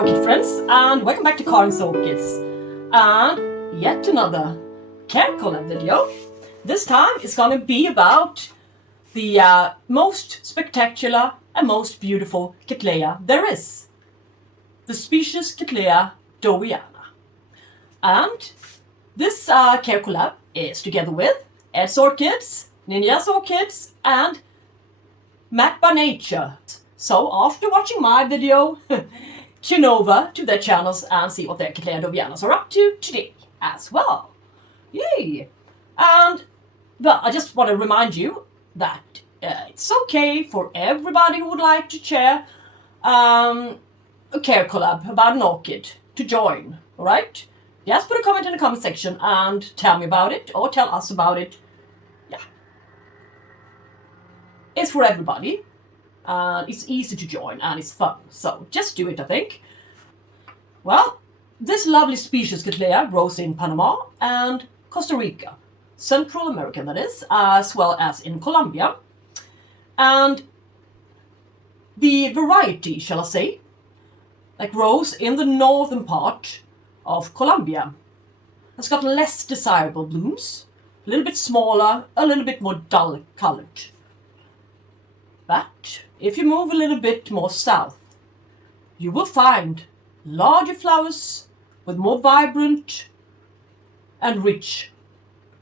orchid friends, and welcome back to Karins Orchids and yet another care collab video. This time it's going to be about the most spectacular and most beautiful Cattleya there is. The species Cattleya Dowiana. And this care collab is together with Ed's Orchids, Ninja Orchids and Mac by Nature. So after watching my video, tune over to their channels and see what their Cattleya Dowianas are up to today as well. Yay! And well, I just want to remind you that it's okay for everybody who would like to share a care collab about an orchid to join, alright? Just put a comment in the comment section and tell me about it or tell us about it. Yeah. It's for everybody. It's easy to join and it's fun, so just do it, I think. Well, this lovely species Cattleya grows in Panama and Costa Rica, Central America that is, as well as in Colombia. And the variety, shall I say, that grows in the northern part of Colombia has got less desirable blooms, a little bit smaller, a little bit more dull colored. But if you move a little bit more south, you will find larger flowers with more vibrant and rich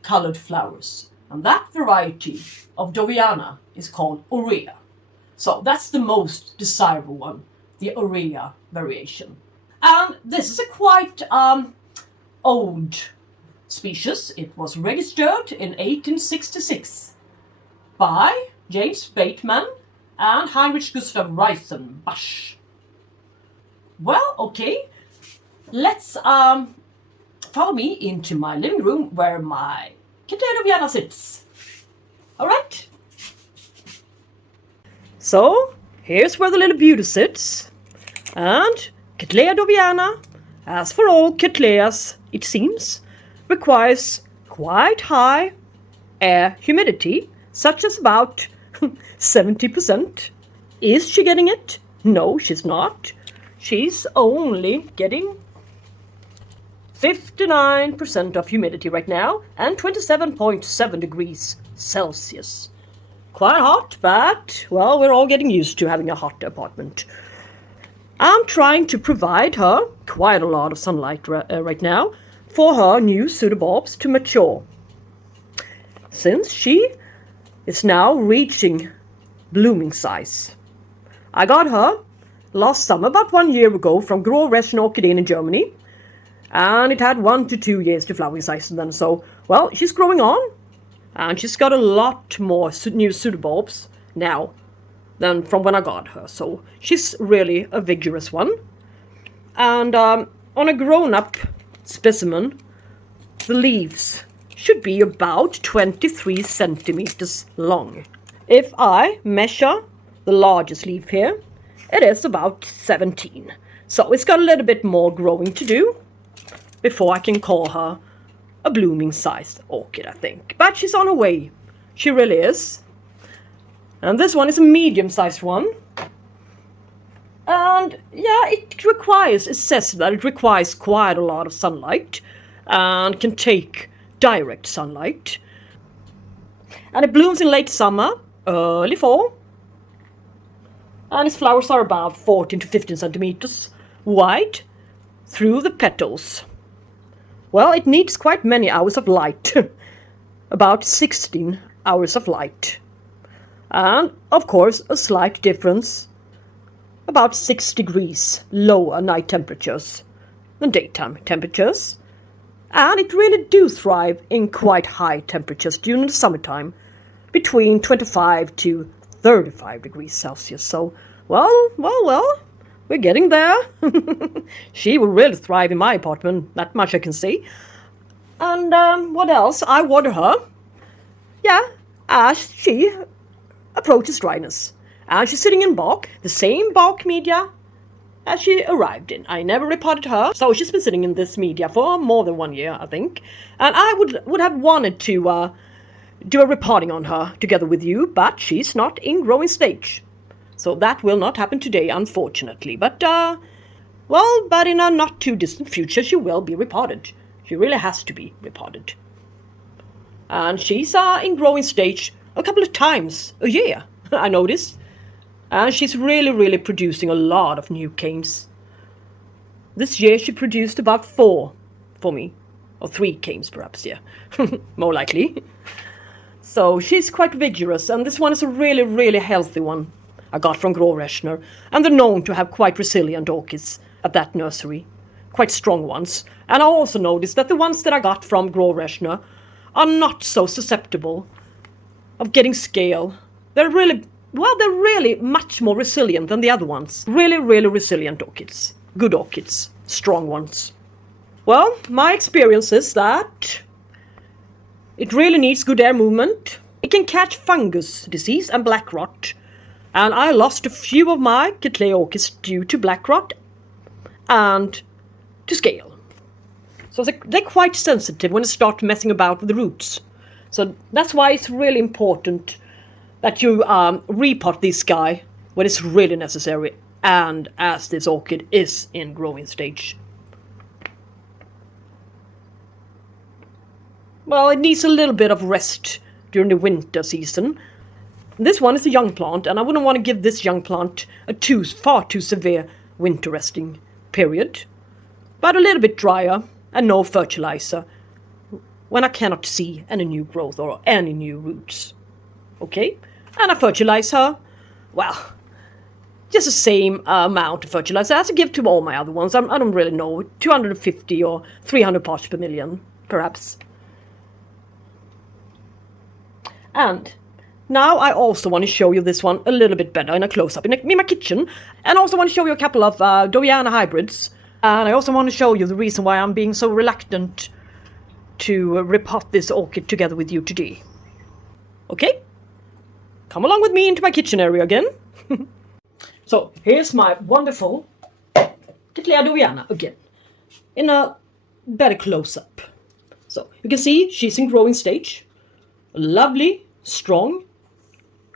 colored flowers. And that variety of Dowiana is called Aurea. So that's the most desirable one, the Aurea variation. And this is a quite old species. It was registered in 1866 by James Bateman and Heinrich Gustav Reichenbach. Well, okay, let's follow me into my living room where my Cattleya Dowiana sits. Alright? So, here's where the little beauty sits. And Cattleya Dowiana, as for all Cattleyas, it seems, requires quite high air humidity, such as about 70%. Is she getting it? No, she's not. She's only getting 59% of humidity right now and 27.7 degrees Celsius. Quite hot, but, well, we're all getting used to having a hot apartment. I'm trying to provide her quite a lot of sunlight right now for her new pseudobulbs to mature, since she is now reaching blooming size. I got her last summer, about 1 year ago, from Grow Russian Orchid in Germany, and it had 1 to 2 years to flowering size then. So, well, she's growing on, and she's got a lot more new pseudobulbs now than from when I got her. So she's really a vigorous one. And on a grown-up specimen, the leaves should be about 23 centimeters long. If I measure the largest leaf here, it is about 17. So it's got a little bit more growing to do before I can call her a blooming sized orchid, I think. But she's on her way. She really is. And this one is a medium sized one. And yeah, it says that it requires quite a lot of sunlight and can take direct sunlight. And it blooms in late summer, early fall. And its flowers are about 14 to 15 centimeters wide through the petals. Well, it needs quite many hours of light, about 16 hours of light. And, of course, a slight difference, about 6 degrees lower night temperatures than daytime temperatures. And it really do thrive in quite high temperatures during the summertime, between 25 to 35 degrees Celsius. So, well, we're getting there. She will really thrive in my apartment, that much I can see. And what else? I water her, yeah, as she approaches dryness. And she's sitting in bark, the same bark media as she arrived in. I never repotted her, so she's been sitting in this media for more than 1 year, I think. And I would have wanted to do a repotting on her together with you, but she's not in growing stage. So that will not happen today, unfortunately. But Well, but in a not too distant future she will be repotted. She really has to be repotted. And she's in growing stage a couple of times a year, I noticed. And she's really producing a lot of new canes. This year she produced about 4 for me. Or 3 canes perhaps, yeah. More likely. So she's quite vigorous, and this one is a really healthy one I got from Grow-Rechner. And they're known to have quite resilient orchids at that nursery. Quite strong ones. And I also noticed that the ones that I got from Grow-Rechner are not so susceptible of getting scale. They're really much more resilient than the other ones. Really resilient orchids. Good orchids. Strong ones. Well, my experience is that it really needs good air movement. It can catch fungus disease and black rot. And I lost a few of my Cattleya orchids due to black rot and to scale. So they're quite sensitive when they start messing about with the roots. So that's why it's really important that you repot this guy when it's really necessary, and as this orchid is in growing stage. Well, it needs a little bit of rest during the winter season. This one is a young plant, and I wouldn't want to give this young plant a far too severe winter resting period. But a little bit drier and no fertilizer when I cannot see any new growth or any new roots. Okay? And I fertilize her, well, just the same amount of fertilizer as I give to all my other ones. I don't really know, 250 or 300 parts per million, perhaps. And now I also want to show you this one a little bit better in a close-up in my kitchen. And I also want to show you a couple of Dowiana hybrids. And I also want to show you the reason why I'm being so reluctant to repot this orchid together with you today. Okay? Come along with me into my kitchen area again. So, here's my wonderful Cattleya Dowiana again. In a better close-up. So, you can see she's in growing stage. Lovely, strong,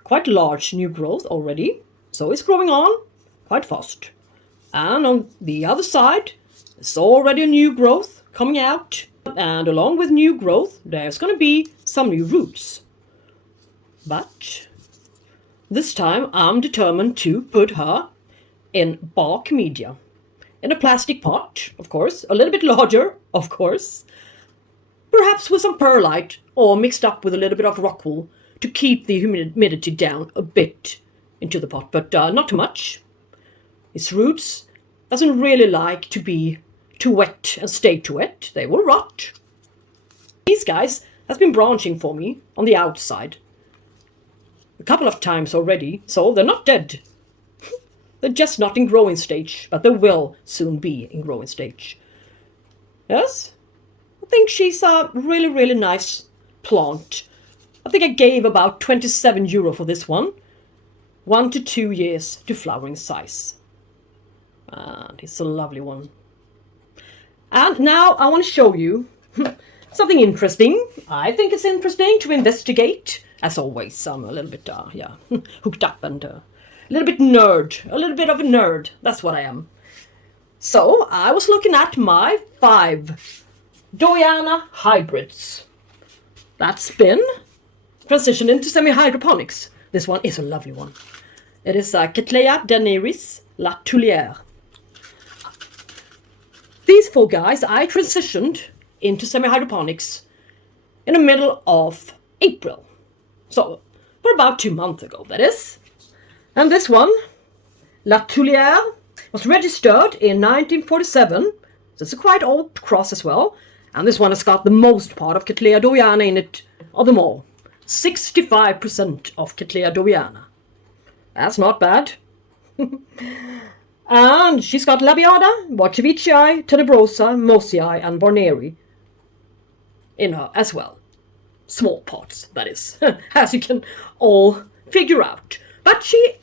quite large new growth already. So it's growing on quite fast. And on the other side, there's already a new growth coming out. And along with new growth, there's going to be some new roots. But this time I'm determined to put her in bark media. In a plastic pot, of course. A little bit larger, of course. Perhaps with some perlite or mixed up with a little bit of rock wool to keep the humidity down a bit into the pot, but not too much. Its roots doesn't really like to be too wet and stay too wet. They will rot. These guys has been branching for me on the outside a couple of times already, so they're not dead. They're just not in growing stage, but they will soon be in growing stage. Yes? I think she's a really nice plant. I think I gave about €27 for this one. 1 to 2 years to flowering size. And it's a lovely one. And now I want to show you something interesting. I think it's interesting to investigate. As always, I'm a little bit, hooked up and a little bit nerd. A little bit of a nerd. That's what I am. So, I was looking at my 5 Dowiana hybrids. That's been transitioned into semi-hydroponics. This one is a lovely one. It is Cattleya daenerys la Tulière. These 4 guys I transitioned into semi-hydroponics in the middle of April. So, for about 2 months ago, that is. And this one, La Tulière, was registered in 1947. So it's a quite old cross as well. And this one has got the most part of Cattleya Dowiana in it of them all. 65% of Cattleya Dowiana. That's not bad. And she's got Labiata, Borchevicii, Tenebrosa, Mosii, and Barneri in her as well. Small parts, that is, as you can all figure out. But she's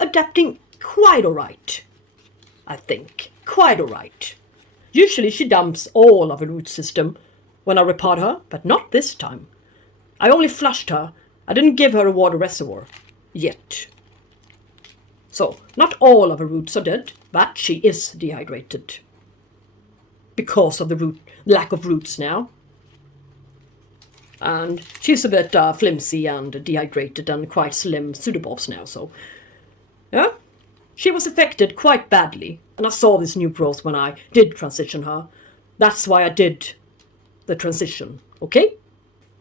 adapting quite alright, I think. Quite alright. Usually she dumps all of her root system when I repot her, but not this time. I only flushed her. I didn't give her a water reservoir. Yet. So, not all of her roots are dead, but she is dehydrated. Because of the lack of roots now. And she's a bit flimsy and dehydrated and quite slim pseudobulbs now, so... Yeah, she was affected quite badly. And I saw this new growth when I did transition her. That's why I did the transition, okay?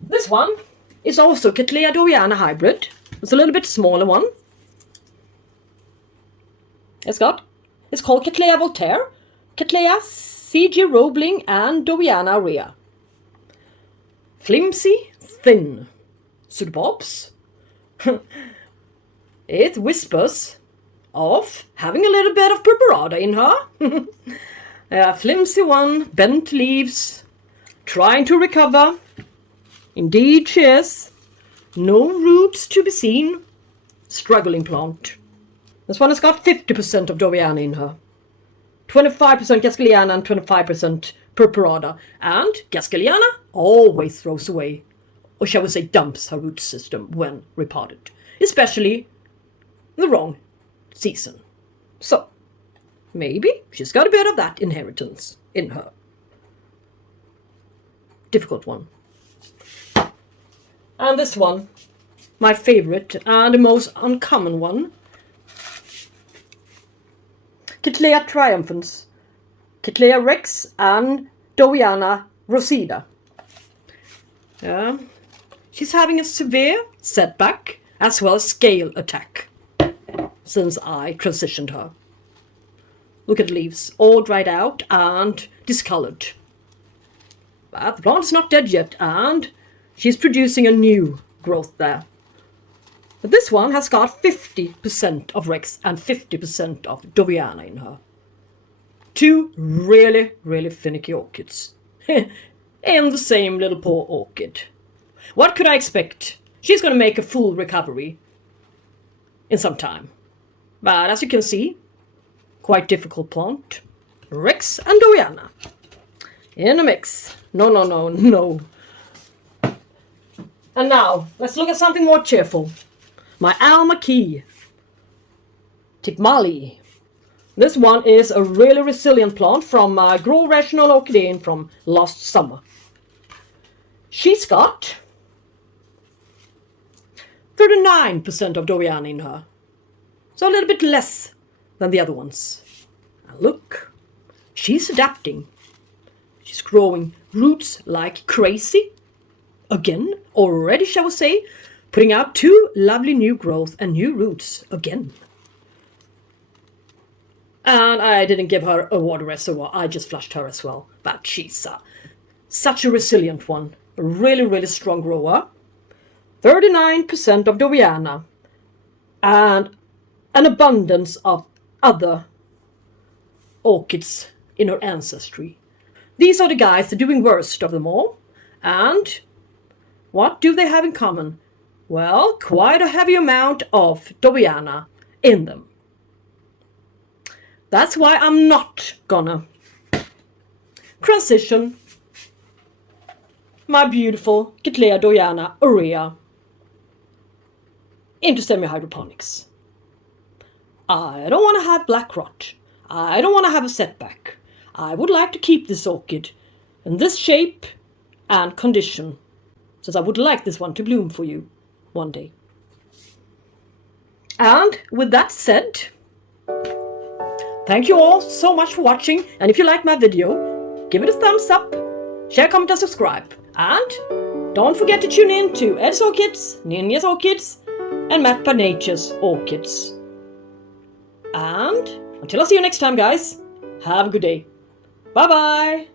This one is also Cattleya Dowiana hybrid. It's a little bit smaller one. It's called Cattleya Voltaire, Cattleya CG Roebling, and Dowiana Aurea. Flimsy, thin pseudobulbs. It whispers of having a little bit of purpurata in her. A flimsy one, bent leaves, trying to recover. Indeed she is. No roots to be seen. Struggling plant. This one has got 50% of Dowiana in her. 25% Gaskeliana and 25% purpurata. And Gaskeliana always throws away, or shall we say dumps, her root system when repotted. Especially in the wrong season. So, maybe she's got a bit of that inheritance in her. Difficult one. And this one, my favorite and the most uncommon one. Cattleya triumphans, Cattleya rex, and Dowiana rosida. Yeah. She's having a severe setback as well as scale attack since I transitioned her. Look at the leaves, all dried out and discolored. But the plant is not dead yet, and she's producing a new growth there. But this one has got 50% of Rex and 50% of Dowiana in her. Two really, really finicky orchids. In the same little poor orchid. What could I expect? She's going to make a full recovery in some time. But as you can see, quite difficult plant. Rex and Dowiana in a mix. No. And now, let's look at something more cheerful. My Alma Key. Tikmali. This one is a really resilient plant from Grow Rational Orchideen from last summer. She's got 39% of Dowiana in her. So a little bit less than the other ones. And look, she's adapting. She's growing roots like crazy. Again, already shall we say, putting out two lovely new growth and new roots again. And I didn't give her a water reservoir, I just flushed her as well. But she's such a resilient one, a really, really strong grower. 39% of Dowiana and an abundance of other orchids in her ancestry. These are the guys that are doing worst of them all. And what do they have in common? Well, quite a heavy amount of Dowiana in them. That's why I'm not gonna transition my beautiful Cattleya Dowiana Aurea into semi-hydroponics. I don't want to have black rot. I don't want to have a setback. I would like to keep this orchid in this shape and condition, since I would like this one to bloom for you one day. And with that said, thank you all so much for watching, and if you like my video, give it a thumbs up, share, comment and subscribe. And don't forget to tune in to Ed's Orchids, Ninja's Orchids and Matt by Nature's Orchids. And until I see you next time, guys, have a good day. Bye bye.